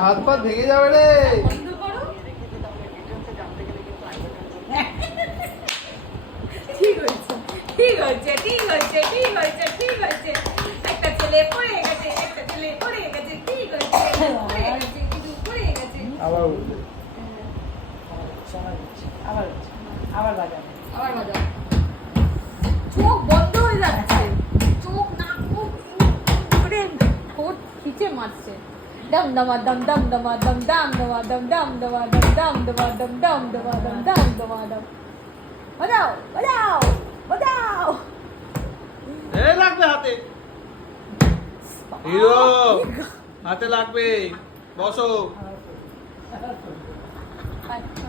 হাত পা ভেঙে যাবে রে। বন্ধ করো। ঠিক হয়েছে, ঠিক হয়েছে, ঠিক হয়েছে, ঠিক হয়েছে, ঠিক হয়েছে। একটা ছেলে পড়ে গেছে, একটা ছেলে পড়ে গেছে, ঠিক হয়েছে, পড়ে গেছে, কিছু পড়ে গেছে। আবার উঠবে। আবার আবার বাজাবো। আবার বাজাও। চোখ বন্ধ হয়ে যাচ্ছে, চোখ নাক মুখ করে ঠোঁট খিচে মারছে। দম দমা দম দম দমা দম দম দমা দম দম দমা দম দম দমা দম দম দমা দম দম দমা দম। বাজাও বাজাও বাজাও। এই লাগবে হাতে। হিরো হাতে লাগবে। বসো। আচ্ছা